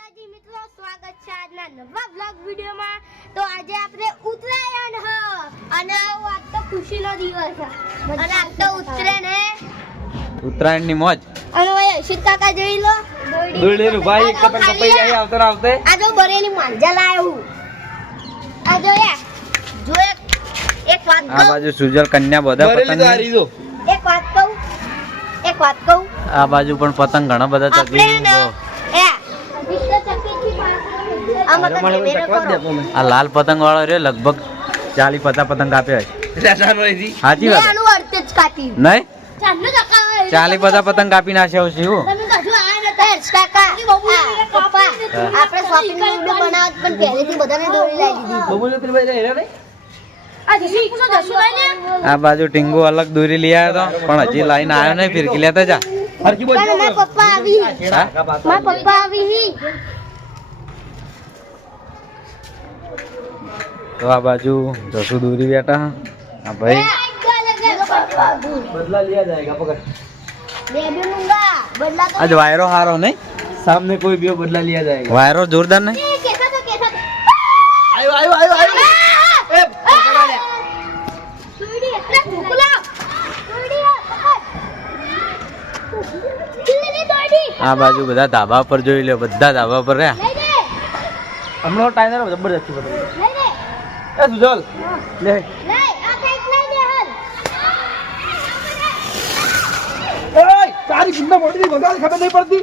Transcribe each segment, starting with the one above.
માતાજી મિત્રો સ્વાગત છે આજના નવા બ્લોગ વિડીયોમાં. તો આજે આપણે ઉત્તરાયણ હ અને આજ તો ખુશીનો દિવસ છે. અને આજ તો ઉત્તરાયણ હે. ઉત્તરાયણની મોજ. અને ઓય અશિત કાકા જોઈ લો. દોડેલું ભાઈ તો ખાલી કપાઈ જાય આવતે ને આવતે. આ જો બરેલી માંજા લાયો હું. આ જો યા જો એક એક વાત આ બાજુ સુજલ કન્યા બધા પતંગ એક વાત કહું એક વાત કહું. આ બાજુ પણ પતંગ ઘણા બધા ચગી ને એ આમાં તો કેમેરો કરો આ લાલ પતંગ વાળો રે લગભગ ચાલી પચાસ પતંગ કાપ્યા છે. સાચી વાત? નહીં? ચાલી પચાસ પતંગ કાપી નાખ્યા છે એવું? આ નતા. હેડ કાકા આ, પપ્પા આપણે શોપિંગ બનાવત પણ પહેલેથી બધાને દોરી લાવી દીધી. આ જસી કુનો જસુ લઈને આ બાજુ ટીંગુ અલગ દોરી લઈ આવ્યો તો પણ હજી લાઈન આવ્યો નહીં ફિરકી લેતા જા. પપ્પા આવી. પપ્પા આવી. તો આ બાજુ જસુ દૂરી બેઠા. હા ભાઈ. આજ વાયરો હારો નહીં? સામને કોઈ બીઓ બદલા વાયરો જોરદાર નહીં? આ બાજુ બધા ધાબા પર જોઈ લે બધા ધાબા પર રહ્યા. હમણાં ટાઈમ જબરજસ્તી એ સુજલ. લે. તારી કિંમત પડતી. ખબર નહીં પડતી.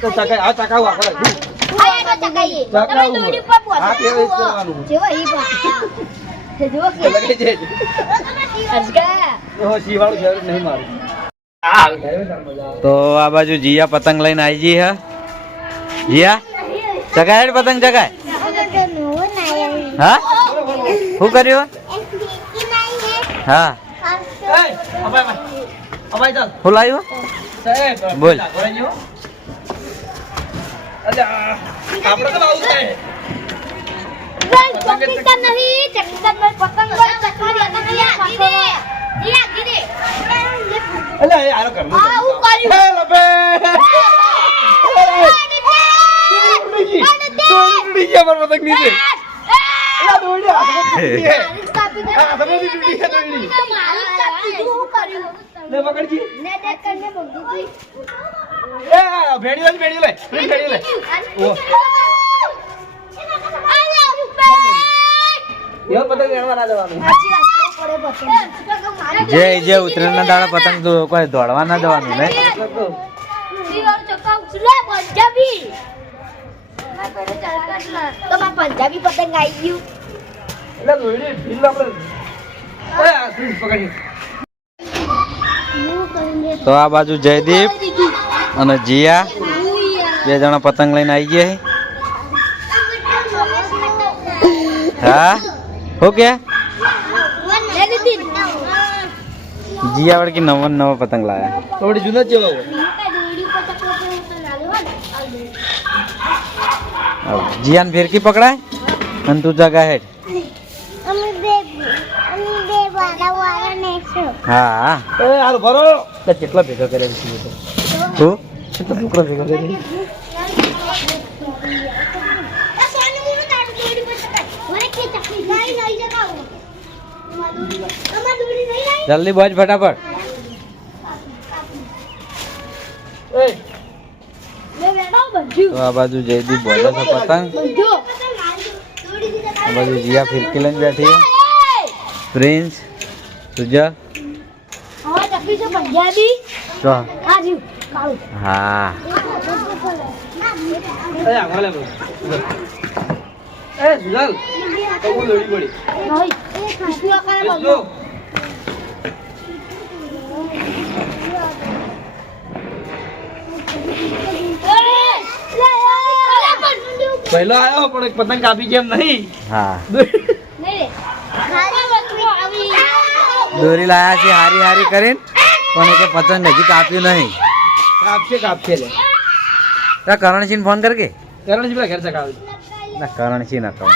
તો ચકાઈ આ ચકાવું ચકાવું તો આ બાજુ જીયા પતંગ લઈને આવી જઈ હા? જીયા? ચગાય પતંગ ચગાય હા? શું કર્યું? હા. શું લાવ્યું બોલ. પતંગ નીચે. પતંગ એડવા ના જે જે ઉત્તરાયણના દાડા પતંગ કોઈ દોડવા ના જવાનું ને પંજાબી પતંગ આવી ગયું. એટલે દોડી ભીલ આપણે એ આ તું પકડી તો આ બાજુ જયદીપ અને જીયા. બે જણા પતંગ લઈને આવી ગયા હા? ઓકે કે? જીયા વળકી નવો ને નવો પતંગ લાયા. થોડી જૂના જેવા હોય. જીયાને ફિરકી પકડાય અને તું જગા હેડ હા હા. એ હાલ ભરો. તે કેટલા ભેગા કર્યા છે તો? કેટલા ટુકડા ભેગા કર્યા જલ્દી બોજ ફટાફટ. તો આ બાજુ જયદીપ બોલે છે પતંગ. આ બાજુ જીયા ફિરકી લઈને બેઠી પ્રિન્સ સુજા હા. પહેલો આવ્યો પણ એક પતંગ કાપી કેમ નહીં. હા. દોરી લાયા છે હારી હારી કરીને પણ એ કે પતંગ હજી કાપ્યું નહીં. કાપશે કાપશે લે. તા કરણસિંહ ફોન કર કે? કરણજી પેલા ઘેર ચકાવે ના કરણસિંહ ના કમ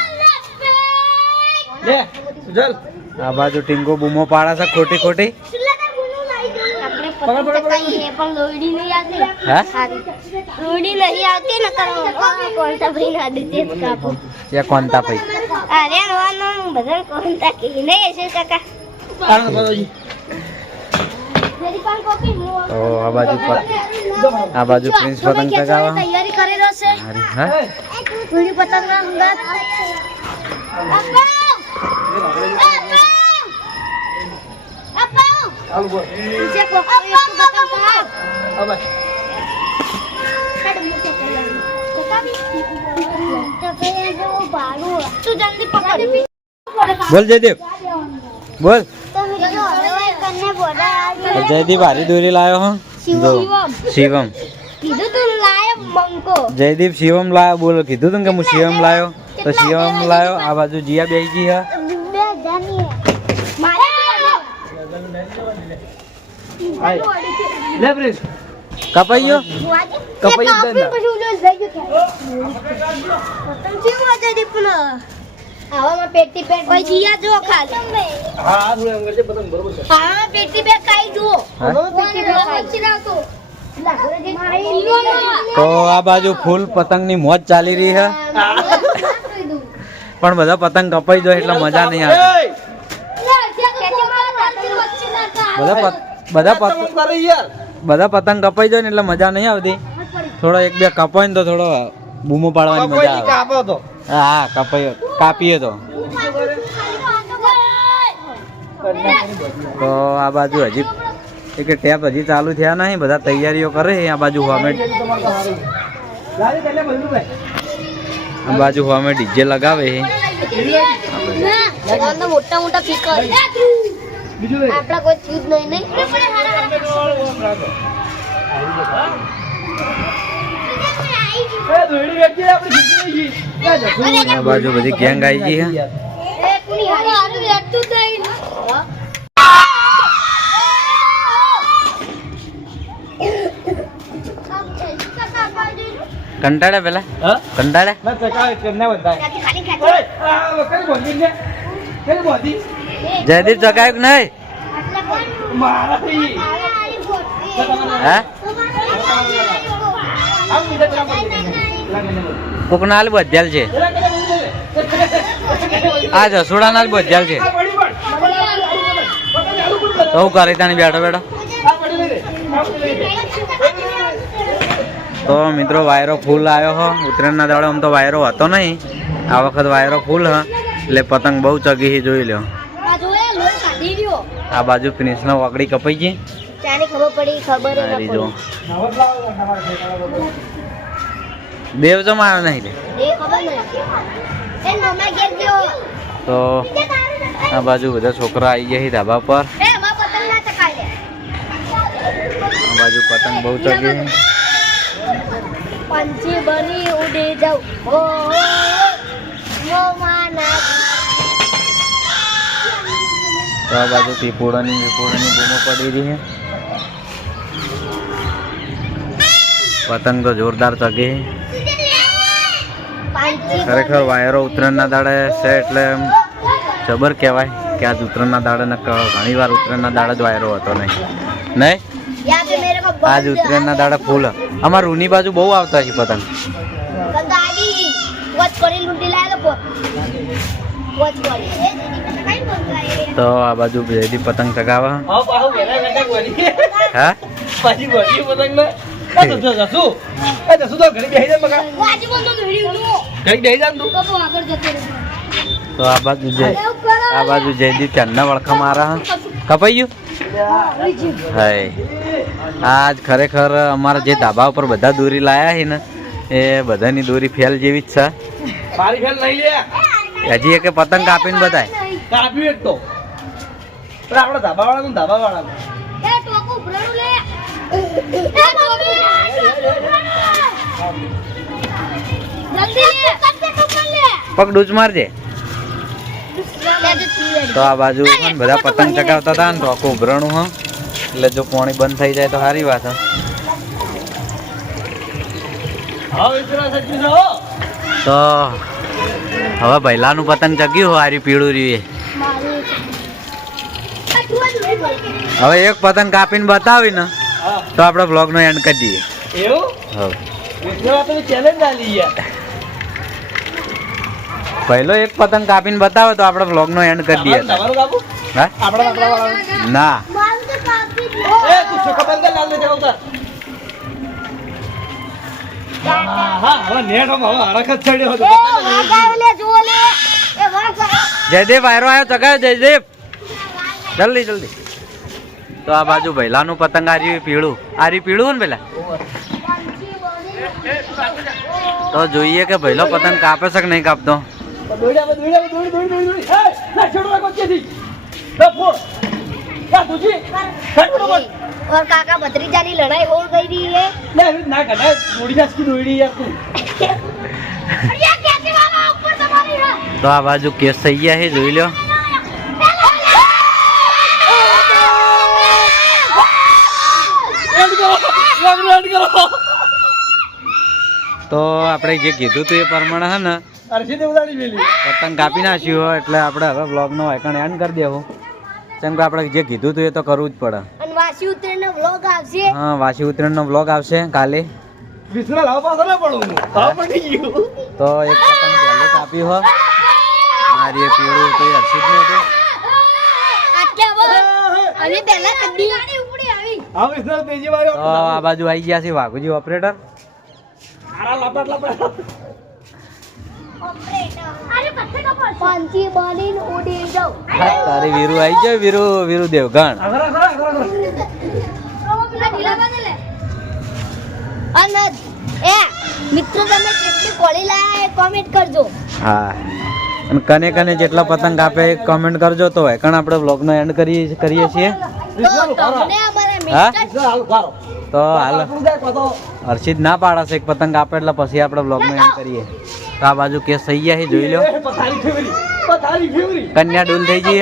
લે સુજલ આ બાજુ ટીંગો બૂમો પાડા છે ખોટી ખોટી. આપણે પતંગ ચકાઈએ પણ દોરડી નહીં આવતી. હા? સારી નહીં આવતી ને કરો કોણતા ભાઈ ના દીધી કાપો. એ કોણતા ભાઈ. અરે વાનો બધા કોણતા કે નહીં કાકા. પાન કોપી તો આ બાજુ આ બાજુ પ્રિન્સ પતંગ ચગાવવા તૈયારી કરી રહ્યો છે હા પૂરી પતંગ ના અંગાત બોલ પકડ બોલ જયદીપ હારી દોરી લાવ્યો હો. શિવમ. કીધું તું લાય બંકો. જયદીપ શિવમ લાવ્યો બોલો કીધું તું કે હું શિવમ લાવ્યો તો શિવમ લાવ્યો આ બાજુ જીયા બેસી ગઈ હે. કપાઈ ગયો કપાઈ ગયો આવામાં પેટી પેટ ઓય જીયા જો ખાલી. હા હું એમ કરજે પતંગ બરોબર છે. હા પેટી પેટ ખાઈ જુઓ. હા? પેટી પેટ ખાઈ રાતો તો આ બાજુ ફૂલ પતંગની મોજ ચાલી રહી છે. પણ બધા પતંગ કપાઈ જાય એટલે મજા નહીં આવતી બધા બધા પતંગ બધા પતંગ કપાઈ જાય ને એટલે મજા નહીં આવતી. થોડો એક બે કપાય ને તો થોડો બૂમો પાડવાની મજા આવે. હા કપાઈ કાપીએ તો. તો આ બાજુ હજી એક ટેપ હજી ચાલુ થયા નહીં, બધા તૈયારીઓ કરે આ બાજુ હોમે આ બાજુ હોમે ડીજે લગાવે છે. મોટા મોટા આપડા કોઈ ચીજ નહીં નહીં એ દોડી વેચી આપણે જીતી ગઈ ક્યાં જશું આ બાજુ બધી ગેંગ આવી ગઈ થઈ કંટાળે પેલા? હા? કંટાળે? જયદીપ ચકાયું નહીં? હા? આમ બીજા પેલા બોધી લાગે ને કોકનાલ બધ્યાલ છે. આ જસુડાના જ બધ્યાલ છે. હું કરી તાણી બેઠો બેઠો. તો મિત્રો વાયરો ફૂલ આવ્યો હો. ઉત્તરાયણના દાડે આમ તો વાયરો હતો નહીં. આ વખત વાયરો ફૂલ હ. એટલે પતંગ બહુ ચગી હી જોઈ લ્યો. આ બાજુ પ્રિન્સનો વાકડી કપાઈ ગઈ. ખબર પડી ખબર ના. દેવ તો આવ્યો નહીં તો આ બાજુ બધા છોકરા આવી ગયા છે ધાબા પર. આ બાજુ પતંગ બહુ ચગી પંછી બની ઉડી જાઉં. ઓ તો આ બાજુ પીપોડાની પીપોડાની બૂમો પડી રહી છે. પતંગ તો જોરદાર ચગે ખરેખર વાયરો ઉત્તરાયણના દાડે છે એટલે એમ જબર કહેવાય કે આજ ઉત્તરાયણના દાડે ઘણી વાર ઉત્તરાયણના દાડે જ વાયરો હતો નહીં. નહીં? આજ ઉત્તરાયણના દાડે ફૂલ. અમાર રૂની બાજુ બહુ આવતા છે પતંગ. તો આ બાજુ જયદી પતંગ ચગાવા. હા? પતંગ તો ઘરે બેસી જાય ઘડી બેહી જા તું? કબો આગળ જતો રહે. તો આ બાજુ જય આ બાજુ જયદીપ ચાંદના વળખા મારા કપાઈ ગયું? હાય. આજ ખરેખર અમારા જે ધાબા ઉપર બધા દોરી લાયા છે ને એ બધાની દોરી ફેલ જેવી જ છે. મારી ફેલ લઈ લે. હજી એક પતંગ કાપીને બતાય કાપ્યું એક તો. પણ આપણા ધાબા વાળા ધાબા વાળા પગ ડૂચ મારજે. તો આ બાજુ બધા પતંગ ચગાવતા હતા ને ટોકો ઉભરણું હ એટલે જો પાણી બંધ થઈ જાય તો સારી વાત તો હવે ભૈલાનું પતંગ ચગ્યું હોય હારી પીળું રીએ હવે એક પતંગ કાપીને બતાવી ને તો આપણે બ્લોગ નો એન્ડ કરી દઈએ. એવું? હવે ચેલેન્જ આલી યાર. પહેલો એક પતંગ કાપીને બતાવે તો આપણે બ્લોગ નો એન્ડ કરી દઈએ ના. જયદેવ આયરો આવ્યો ચગાયો જયદેવ. જલ્દી જલ્દી. તો આ બાજુ ભૈલાનું પતંગ આ રહ્યું પીળું. આ રહ્યું પીળું ને પેલા તો જોઈએ કે ભૈલો પતંગ કાપે છે કે નહીં કાપતો? દોડ્યા દોડ્યા દોડી દોડી દોડી દોડી હે ના છોડો રાખો કેથી રફો કા તુજી છોડો મત ઓર કાકા ભત્રીજાની લડાઈ હો ગઈ રહી હે ના ના કાકા દોડી જાસ કી દોડી યાર તું. તો આ બાજુ કેસ થઈ ગયા છે જોઈ લ્યો. તો આપણે જે કીધું હતું એ પ્રમાણે હે ને અરશી ઉડાડી મેલી. પતંગ કાપી નાખ્યું હોય એટલે આપણે હવે બ્લોગનો આઈકન એન્ડ કરી દેવો. કેમ કે આપણે જે કીધું હતું એ તો કરવું જ પડે. અને વાસી ઉતરીને વ્લોગ આવશે. હા વાસી ઉત્તરાયણનો બ્લોગ આવશે કાલે. વિસરા લાવ પાછો ના પડું. તાવ પડી ગયું. તો એક પતંગ પહેલું કાપ્યું હો. મારી એક પીળું હતું. એ હર્ષિતનું હતું પહેલા ઉપડી આવી. આ વિસરા તેજી વાળો આ બાજુ આવી ગયા છે વાઘુજી ઓપરેટર આરા લપટ લપટ પાંચી બનીને ઉડી જાવ તારી વીરુ આવી જાય વીરુ વીરુ દેવગણ અને એ મિત્રો તમે કેટલી કોળી લાયા એ કોમેન્ટ કરજો. હા. અને કને કને જેટલા પતંગ આપે એ કમેન્ટ કરજો તો હોય કારણ આપણે વ્લોગનો એન્ડ કરીએ કરીએ છીએ. તો હાલ. હર્ષિત ના પાડશે એક પતંગ આપે એટલે પછી આપણે બ્લોગનો એન્ડ કરીએ. તો આ બાજુ કેસ થઈ ગયા છે જોઈ લો. કન્યા ડૂલ થઈ ગઈ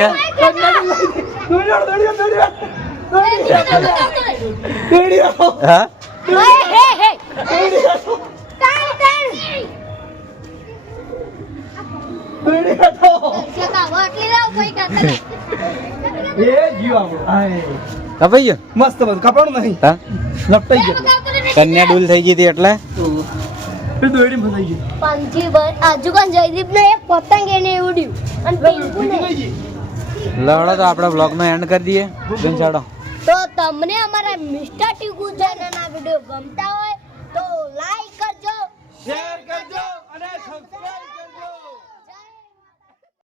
મસ્ત મસ્ત. કપડું નહીં. હા? લપટાઈ ગયો. કન્યા ડૂલ થઈ ગઈ હતી એટલે? એ દોડી ફસાઈ ગઈ પાંચી બન આજુકાન જયદીપ ને એક પતંગ એને ઉડ્યું. અને પિંકુ ને ફસાઈ ગઈ લવડો તો આપણે બ્લોગનો એન્ડ કરી દઈએ. બેન ચાડો તો તમને અમારા મિસ્ટર ટીકુ ચેનલના વિડિયો ગમતા હોય તો લાઈક કરજો શેર કરજો અને સબસ્ક્રાઇબ